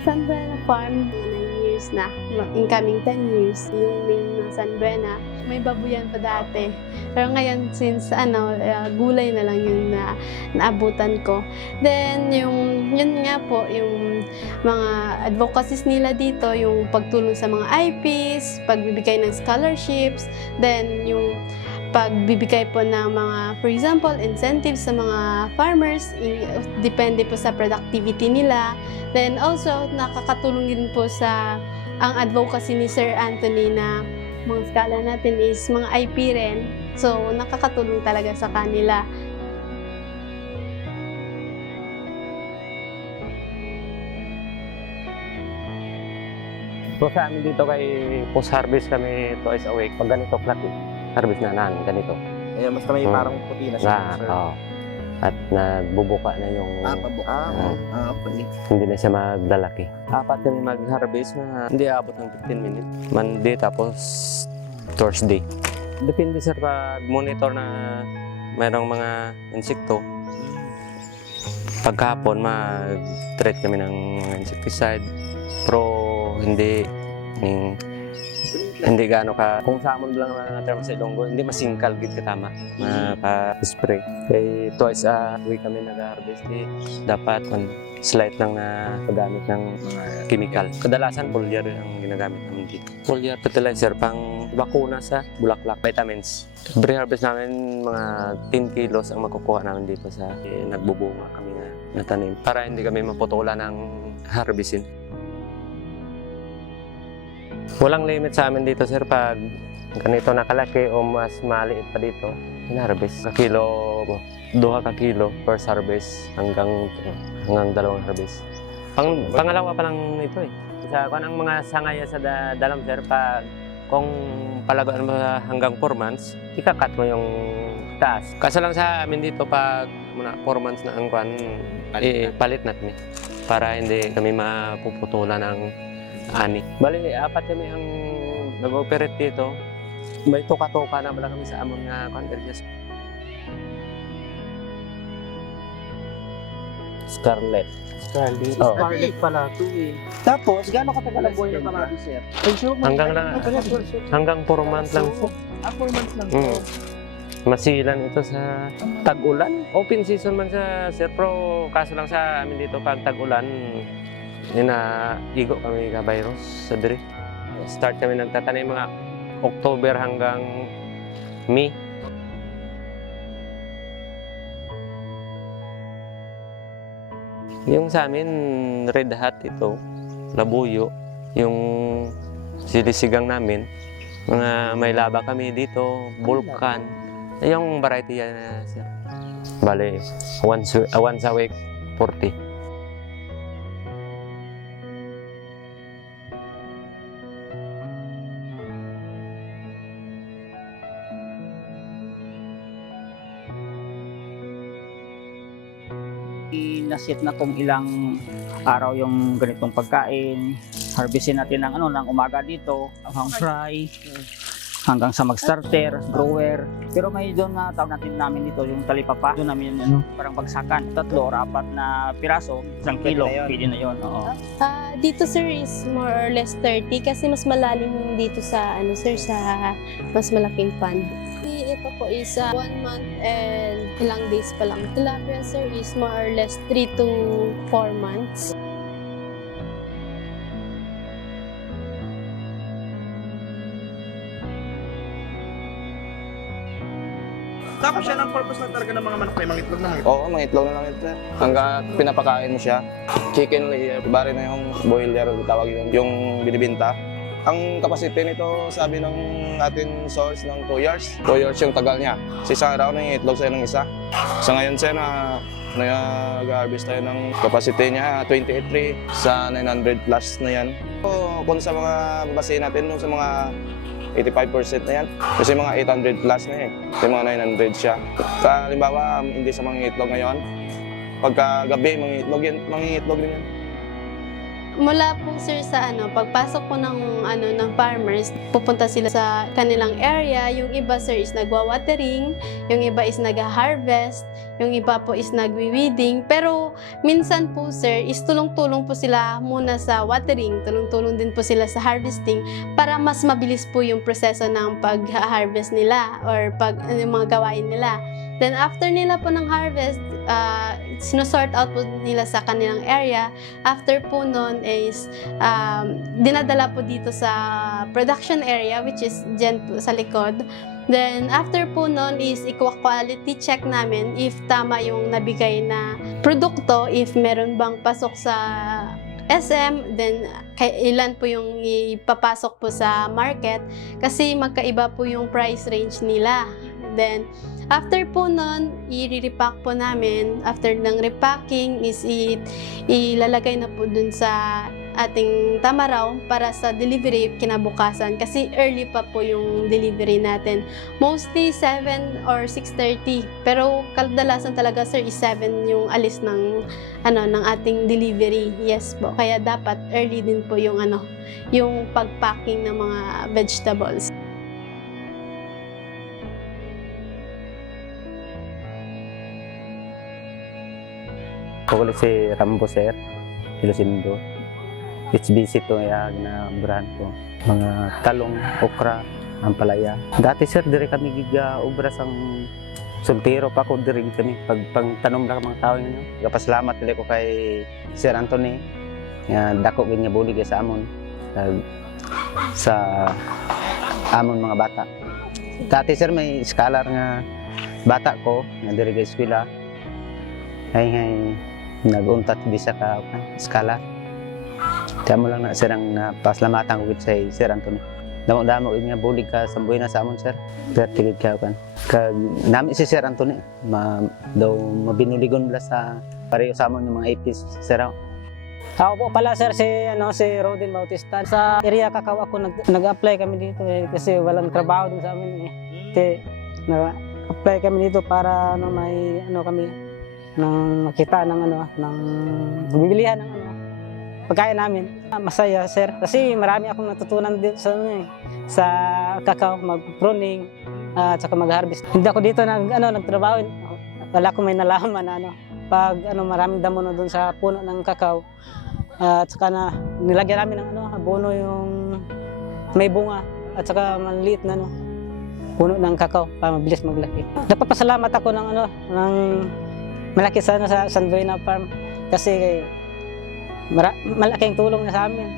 San Buena Farm, 9 years na. Incoming 10 years. Yung main ng San Buena, may babuyan pa dati. Pero ngayon, since gulay na lang yung naabutan ko. Then, yun nga po, yung mga advocacies nila dito, yung pagtulong sa mga IPs, pagbibigay ng scholarships, then yung pagbibigay po ng mga, for example, incentives sa mga farmers, depende po sa productivity nila. Then also, nakakatulong din po sa ang advocacy ni Sir Anthony na mga skala natin is mga IP rin. So, nakakatulong talaga sa kanila. So sa amin dito kay post harvest kami twice a week. Pag ganito flat harvest na namin ganito. Ayan, basta may parang puti na siya. Na, oo. At nagbubuka na yung Pabuka. Okay. hindi na siya maglalaki. Apat kami mag-harvest na hindi abot ng 15 minutes. Monday tapos Thursday. Depende sir pag monitor na mayroong mga insekto. Pagkahapon mag-treat kami ng insecticide. Pero hindi gaano ka, kung sa amon lang na term sa Ilonggo, hindi masingkal gid ka tama pa-spray. Kaya twice a week kami nag-harvest, dapat slight lang na paggamit ng chemical. Kadalasan foliar ang ginagamit namin dito. Foliar fertilizer pang bakuna sa bulaklak, vitamins. Every harvest namin mga 10 kilos ang makukuha namin dito sa nagbubunga kami na tanim para hindi kami maputulan ng harvestin. Walang limit sa amin dito sir pag ganito nakalaki o mas maliit pa dito, hinarvest. Kakilo, 2 kilo first harvest hanggang 2 harvest. Pangalawa pa lang ito eh. Sa ang mga sangaya sa dalam sir pag kung palagaan mo hanggang 4 months, ikakat mo yung taas. Kaso lang sa amin dito pag 4 months na ang palit natin para hindi kami mapuputulan ng ani. Bali, 4 kami ang nag-operate dito. May tuka-tuka na kami sa amon nga areas. Scarlet. Oh. Scarlet pala ito eh. Tapos, gaano katagal ang buhay ng kamatis, sir? Hanggang 4 months lang. 4 months lang ito. Masilan ito sa tag-ulan. Open season man sa sir, pero kaso lang sa amin dito pag tag-ulan, igo kami ka virus sa diri. Start kami nagtatanim mga October hanggang May. Yung sa amin, red hat ito, labuyo. Yung silisigang namin, mga may laba kami dito, vulcan. Yung variety yan sir. Bale, once a week, 40. Nasit na kung ilang araw yung ganitong pagkain. Harvestin natin ng umaga dito, hanggang fry, hanggang sa mag-starter, grower. Pero may doon na tawag namin dito yung talipapa. Doon namin parang bagsakan. 3 or 4 na piraso, 1 kilo. Pwede na yun. Oo. Dito sir is more or less 30 kasi mas malalim dito sa sa mas malaking pond. Ito po is 1 month and ilang days pa lang. Tilapia sir is more or less 3 to 4 months. Tapos siya ng purpose lang talaga ng mga manok, may mga itlog na mga Oo, mga itlog na lang ito. Hanggang pinapakain mo siya. Chicken layer, bari na yung boiler, tawag yung binibinta. Ang capacity nito, sabi ng ating source ng 2 years. 2 years yung tagal niya. Sa isang araw na itlog sa'yo ng isa. Sa ngayon sir, nag-harvest tayo ng capacity niya, 28 sa 900 plus na yan. So, kung sa mga babasahin natin, sa mga 85% na yan. Kasi mga 800 plus na eh. Kasi mga 900 siya. Halimbawa, hindi sa mga itlog ngayon. Pagka gabi, mga itlog din yan. Mula po sir sa pagpasok po ng farmers, pupunta sila sa kanilang area. Yung iba sir is nagwa-watering, yung iba is nag-harvest, yung iba po is nagwi-weeding. Pero minsan po sir is tulong-tulong po sila muna sa watering, tulong-tulong din po sila sa harvesting para mas mabilis po yung proseso ng pag-harvest nila or yung mga gawain nila. Then after nila po ng harvest, sinusort out po nila sa kanilang area. After po nun is dinadala po dito sa production area, which is dyan po sa likod. Then after po nun is quality check namin if tama yung nabigay na produkto, if meron bang pasok sa SM, then ilan po yung ipapasok po sa market kasi magkaiba po yung price range nila. Then after po nun, i-repack po namin. After ng repacking is ilalagay na po dun sa ating tamaraw para sa delivery kinabukasan kasi early pa po yung delivery natin. Mostly 7 or 6:30. Pero kadalasan talaga sir is 7 yung alis ng ating delivery. Yes po. Kaya dapat early din po yung yung pagpacking ng mga vegetables. Ako ulit si Rambo sir, Ilocindo. HBC to na brand ko. Mga talong, okra, ampalaya. Dati sir, dire kami obra sang soltero pa ko, dire kami pagtanom lang mga tao nyo. Kapasalamat ulit ko kay Sir Anthony. Dako nga bulig sa amon. Sa amon mga bata. Dati sir, may scholar nga bata ko, nga dire kay eskwela. Ngay nag-untat bisa ka skala. Kaya mo lang na sir ang napasalamatan ko sa Sir Anthony. Damo-damo nga bulig ka sambuhay na sa amon sir. Kaya tigid ka kan. Kag nami si Sir Anthony daw mabinuligon bala sa pareho sa amon yung mga APs sir. Ako po pala sir si Rodin Bautista. Sa area Kakao ako nag-apply kami dito kasi walang trabaho dun sa amin Kaya nag-apply kami dito para may kami nang makita ng ng bibilihan ng pagkain namin. Masaya sir kasi marami akong natutunan dito sa kakao, mag-pruning at saka mag-harvest. Hindi ako dito nagtrabaho. Wala akong may nalaman na pag maraming damo na doon sa puno ng kakao. At saka nilagyan namin ng abono yung may bunga at saka maliit na puno ng kakao para mabilis maglaki. Nagpapasalamat ako ng malaki sa San Buena Farm kasi malaking tulong na sa amin.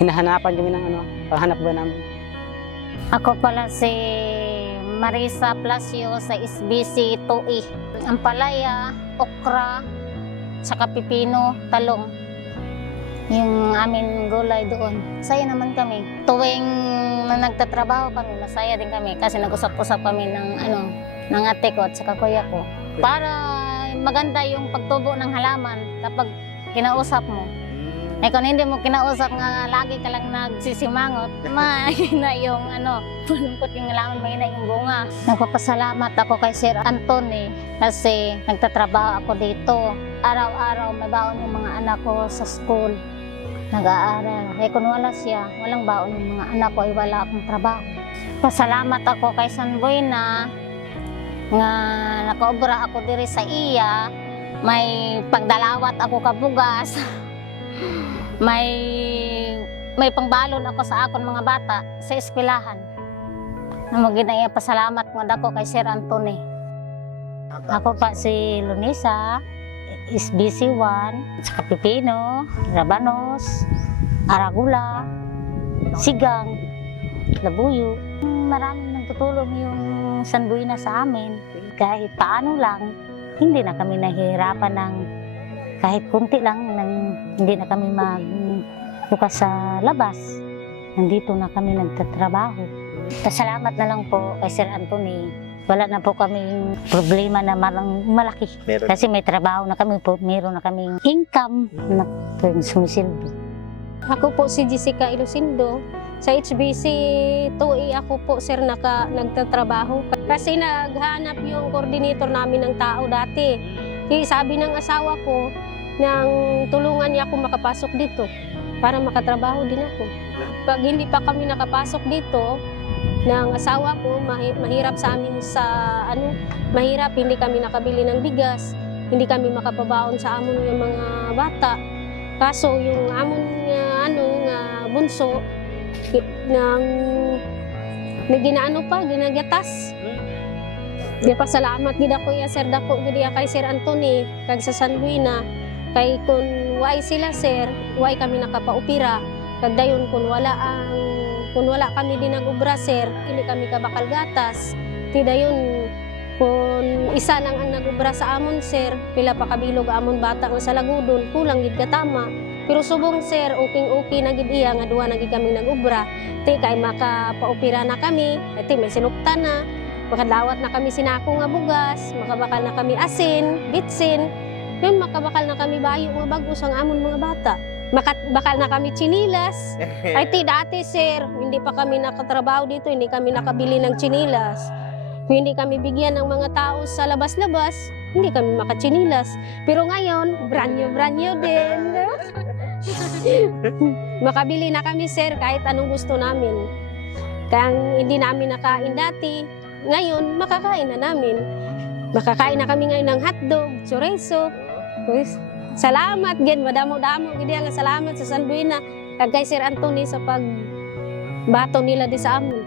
Hinahanapan kami ng panghanap ba namin. Ako pala si Marisa Plasio sa SBC 2E. Ampalaya, okra, saka pipino, talong. Yung aming gulay doon. Masaya naman kami. Tuwing nagtatrabaho kami, masaya din kami kasi nag-usap-usap kami ng ate ko at saka kuya ko. Para maganda yung pagtubo ng halaman kapag kinausap mo. Kung hindi mo kinausap nga lagi ka lang nagsisimangot, mahina yung pulungkot yung halaman, mahina yung bunga. Nagpapasalamat ako kay Sir Anthony kasi nagtatrabaho ako dito. Araw-araw may baon yung mga anak ko sa school. Nag-aaral. Kung wala siya, walang baon yung mga anak ko ay wala akong trabaho. Pasalamat ako kay San Buena nga nakaobra ako diri sa iya, may pagdalawat ako kabugas, may pangbalon ako sa akon mga bata sa eskwelahan. Ginaya pasalamat mo dako kay Sir Anthony. Ako pa si Lunisa, SBC 1, saka Pipino, Rabanos, Aragula, Sigang, Labuyo. Maraming nagtutulong yung San Buena sa amin. Kahit paano lang, hindi na kami nahihirapan ng kahit kunti lang, hindi na kami magbukas sa labas. Nandito na kami nagtatrabaho. Pasalamat na lang po kay Sir Anthony. Wala na po kaming problema na malaki. Kasi may trabaho na kami po, meron na kaming income na sumisilbi. Ako po si Jessica Ilocindo. Sa HBC 2E ako po sir nagtatrabaho. Kasi naghanap yung coordinator namin ng tao dati. Sabi ng asawa ko, nang tulungan niya ako makapasok dito. para makatrabaho din ako. Pag hindi pa kami nakapasok dito, ng asawa ko, mahirap sa amin sa mahirap, hindi kami nakabili ng bigas, hindi kami makapabaon sa amon ng mga bata. Kaso yung amon nga bunso ginagatas. Di pa salamat gid ako ya sir dako gid ya kay Sir Anthony kag sa San Luina kay kun way sila sir, way kami nakapaupira. Kag dayon kun wala kami din nag-ubra sir, hindi kami kabakal gatas. Ti dayon kun isa lang ang nag-ubra sa amon sir, pila pa kabilog amon bata nga sa lagudon, kulang gid katama. Pero subong sir, okay na gid iya nga duha na gid kami nag-ubra. Ti kay makapaupira na kami, ti may sinuktan na. Makadawat na kami sinako nga bugas, makabakal na kami asin, bitsin. Yun, makabakal na kami bayo nga bagus ang amon mga bata. Makabakal na kami chinilas. Ay ti dati sir, hindi pa kami nakatrabaho dito, hindi kami nakabili ng chinilas. Hindi kami bigyan ng mga tao sa labas-labas, hindi kami makachinilas. Pero ngayon, branyo din. Makabili na kami sir kahit anong gusto namin. Kaya hindi namin nakain dati, ngayon makakain na namin. Makakain na kami ngayon ng hotdog, chorizo. Salamat gid, madamo-damo gid nga salamat sa San Luina kag kay Sir Anthony sa pagbato nila di sa amon.